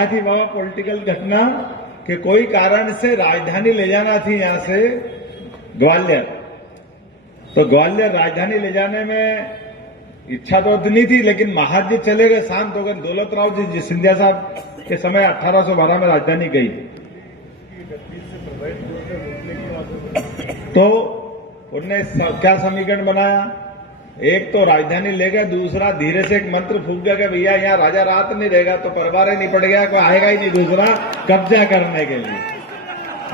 क्या थी बाबा पॉलिटिकल घटना कि कोई कारण से राजधानी ले जाना थी यहां से ग्वालियर। तो ग्वालियर राजधानी ले जाने में इच्छा तो नहीं थी, लेकिन महाराज जी चले गए, शांत हो गए। दौलत राव जी सिंधिया साहब के समय 1812 में राजधानी गई। तो उनने क्या समीकरण बनाया, एक तो राजधानी ले गए, दूसरा धीरे से एक मंत्र फूक गया कि भैया यहाँ राजा रात नहीं रहेगा तो परिवार ही नहीं पड़ गया, कोई आएगा ही नहीं दूसरा कब्जा करने के लिए।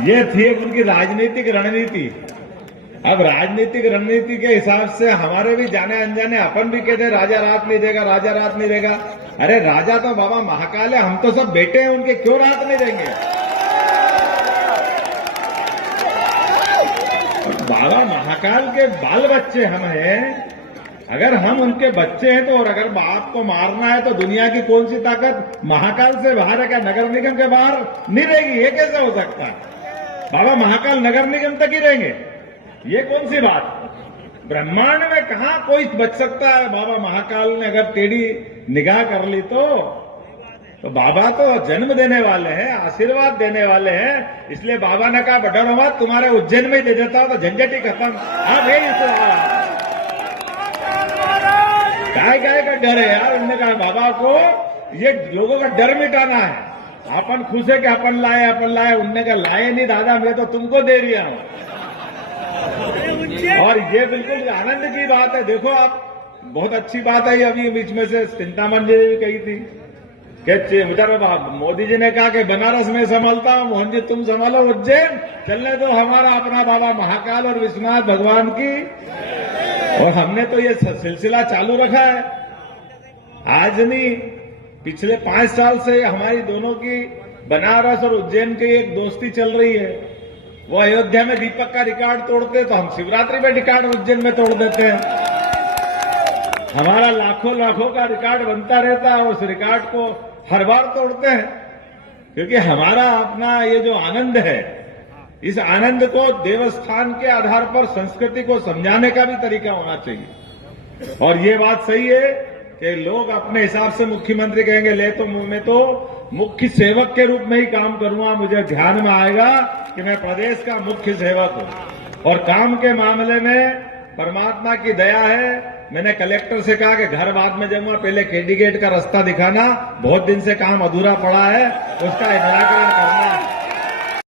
ये थी उनकी राजनीतिक रणनीति। अब राजनीतिक रणनीति के हिसाब से हमारे भी जाने अनजाने अपन भी कहते राजा रात नहीं देगा, राजा रात नहीं देगा। अरे राजा तो बाबा महाकाल है, हम तो सब बेटे हैं उनके, क्यों रात नहीं देंगे। बाबा महाकाल के बाल बच्चे हम हैं, अगर हम उनके बच्चे हैं तो, और अगर बाप को मारना है तो दुनिया की कौन सी ताकत महाकाल से बाहर है क्या? नगर निगम के बाहर नहीं रहेगी, ये कैसे हो सकता है? बाबा महाकाल नगर निगम तक ही रहेंगे, ये कौन सी बात? ब्रह्मांड में कहां कोई बच सकता है? बाबा महाकाल ने अगर टेढ़ी निगाह कर ली तो बाबा तो जन्म देने वाले हैं, आशीर्वाद देने वाले हैं। इसलिए बाबा ने कहा डरो मत, तुम्हारे उज्जैन में ही दे देता हूं तो झंझट ही खत्म। आप यही गाय का डर है यार। उन्होंने कहा बाबा को ये लोगों का डर मिटाना है। अपन खुश है कि अपन लाए। उनने कहा लाए नहीं दादा, मैं तो तुमको दे रहा हूं। और ये बिल्कुल आनंद की बात है। देखो आप, बहुत अच्छी बात है। अभी बीच में से चिंतामन जी भी कही थी कि मोदी जी ने कहा कि बनारस में संभालता हूं, मोहन जी तुम संभालो उज्जैन, चलने दो हमारा अपना बाबा महाकाल और विश्वनाथ भगवान की। और हमने तो ये सिलसिला चालू रखा है, आज नहीं पिछले 5 साल से हमारी दोनों की बनारस और उज्जैन की एक दोस्ती चल रही है। वो अयोध्या में दीपक का रिकॉर्ड तोड़ते तो हम शिवरात्रि में रिकॉर्ड उज्जैन में तोड़ देते हैं। हमारा लाखों का रिकॉर्ड बनता रहता है, उस रिकॉर्ड को हर बार तोड़ते हैं, क्योंकि हमारा अपना ये जो आनंद है, इस आनंद को देवस्थान के आधार पर संस्कृति को समझाने का भी तरीका होना चाहिए। और ये बात सही है कि लोग अपने हिसाब से मुख्यमंत्री कहेंगे ले तो मैं तो मुख्य सेवक के रूप में ही काम करूंगा, मुझे ध्यान में आएगा कि मैं प्रदेश का मुख्य सेवक हूं। और काम के मामले में परमात्मा की दया है। मैंने कलेक्टर से कहा कि घर बाद में जाऊंगा, पहले केडी गेट का रास्ता दिखाना, बहुत दिन से काम अधूरा पड़ा है, उसका निराकरण करना है।